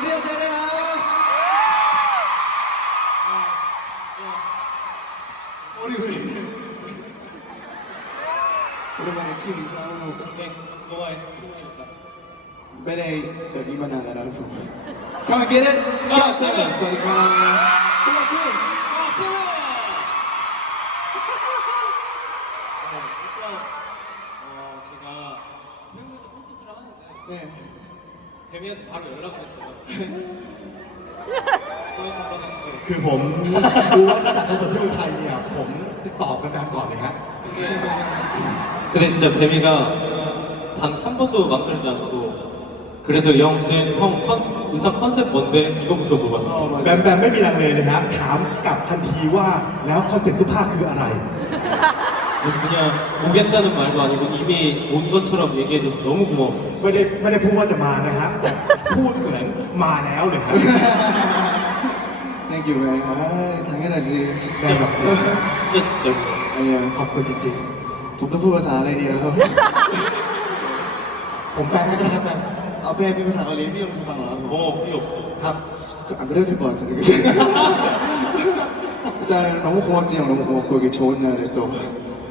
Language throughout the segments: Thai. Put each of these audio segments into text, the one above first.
안녕하세요. 네. นี่ย 데미한테 바로 연락을 했어요. 고백 한번 해주세요. คือผมรู้ว่าจะจัดคอนเสิร์ตที่เมืองไทยเนี่ยผมติดต่อกันแบบก่อนเลยฮะ 근데 진짜 데미가 단 한 번도 망설이지 않고 그래서 영, 제, 형 컨, 의상 컨셉 뭔데? 이거부터 อ๋อ 물어봤어요. มา แบมแบมไม่มีลังเลเลยนะถามกลับทันทีว่าแล้วคอนเซ็ปต์เสื้อผ้าคืออะไร 그래서 그냥 오겠다는 말도 아니고 이미 온 것처럼 얘기해줘서 너무 고마웠어요. ไม่ได้ไม่ได้พูดว่าจะมานะฮะแต่พูดเหมือนมาแล้วเลยฮะ Thank you man 아 당연하지 ได้แบบ 진짜 진짜. 아니요 ขอบคุณจริง ผมต้องพูดภาษาอะไรดีครับ ๆ ผมแปลให้ได้ครับแม่ เอาแปลเป็นภาษาเกาหลีพี่ยงจะฟังเหรอครับผม 뭐 필요 없어. ครับ 안 그래도 될 것 같은데 그치? 일단 너무 고맙지 형 너무 고맙고 이게 좋은 날에 또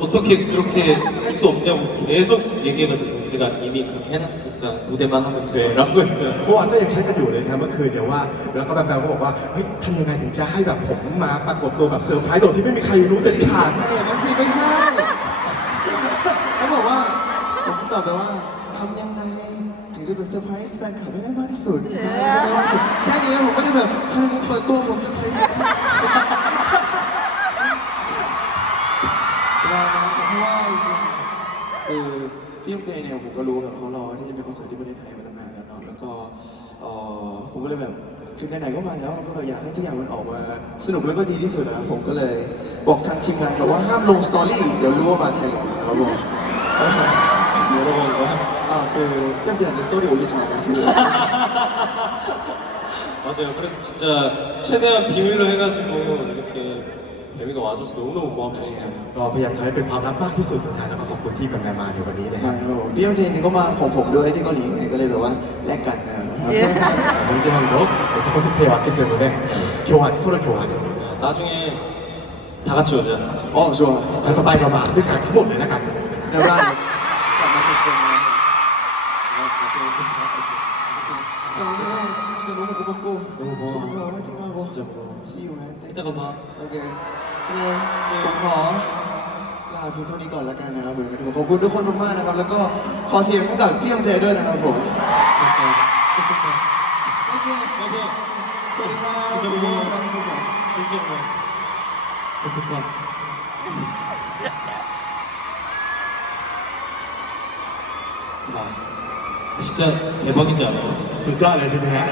어떻게 그렇게 할 수 없냐고 계속 얘기해가지고 제가 이미 그렇게 해놨으니까 무대만 하면 돼라고 했어요. เมื่อวานก็ยังใช้กันอยู่เลยนะเมื่อคืนเดี๋ยวว่าแล้วก็แบมแบมก็บอกว่าเฮ้ยทำยังไงถึงจะให้แบบผมมาปรากฏตัวแบบเซอร์ไพรส์โดยที่ไม่มีใครรู้เด็ดขาด 아니 만지ไม่ใช่เขาบอกว่าผมตอบไปว่าทำยังไงถึงจะเป็นเซอร์ไพรส์แฟนคลับให้ได้มากที่สุดเซอร์ไพรส์ได้มากที่สุดแค่นี้ผมไม่ได้แบบทำยังไงเปิดตัวผมเซอร์ไพรส์ รอนะเพราะว่าจริงๆคือพี่ยงเจเนี่ยผมก็รู้แบบเขารอที่จะเป็นคอนเสิร์ตที่ประเทศไทยมาตั้งนานแล้วเนาะแล้วก็เอ่อผมก็เลยแบบคือไหนๆก็มาแล้วก็แบบอยากให้ทุกอย่างมันออกมาสนุกแล้วก็ดีที่สุดนะครับผมก็เลยบอกทางทีมงานแบบว่าห้ามลงสตอรี่เดี๋ยวรู้ว่ามาทีหลังนะครับผม 여러 번 거야? อ่าคือเส้นเดือนในสตอรี่โอลิจินอลนะที่ 맞아요. 그래서 진짜 최대한 비밀로 해가지고 이렇게 배미가 와줘서 너무너무 고맙죠 진짜. ก็พยายามทำให้เป็นความลับมากที่สุดนะแล้วก็ขอบคุณที่แบมแบมมาในวันนี้นะค ใช่ รับ ครับผมพี่ยงเจนี่ก็มาของผมด้วยที่เกาหลีไงก็เลยแบบว่าแลกกันนะครับ 문제는 너 어제 콘서트에 왔기 때문에 교환 서로 교환 나중에 다 같이 오자. อ๋อชัวร์ แล้วต่อไปเรามาด้วยกันทั้งหมดเลยแล้วกัน ในร้านกลับมาเช็คกันนะ 나중에 꼭 봤 을 때. แต่วันนี้ก็จะรู้ว่ากูกู 너무 ชม 고마워. เราให้ถึงมากกู 진짜 고마워. see you man thank 이따가 you 봐. โอเคเออผมขอลาเพียงเท่านี้ก่อนแล้วกันนะครับผมขอบคุณทุกคนมากๆนะครับ แล้วก็ขอเสียงให้กับพี่ยงเจด้วยนะครับผม 감사합니다. โอเค 화이팅! สวัสดีครับ 진짜 고마워. ครับผม 진짜 고마워. 좋겠다. 자, 진짜 대박이지 않아요? สุดยอดเลยใช่ไหมฮะ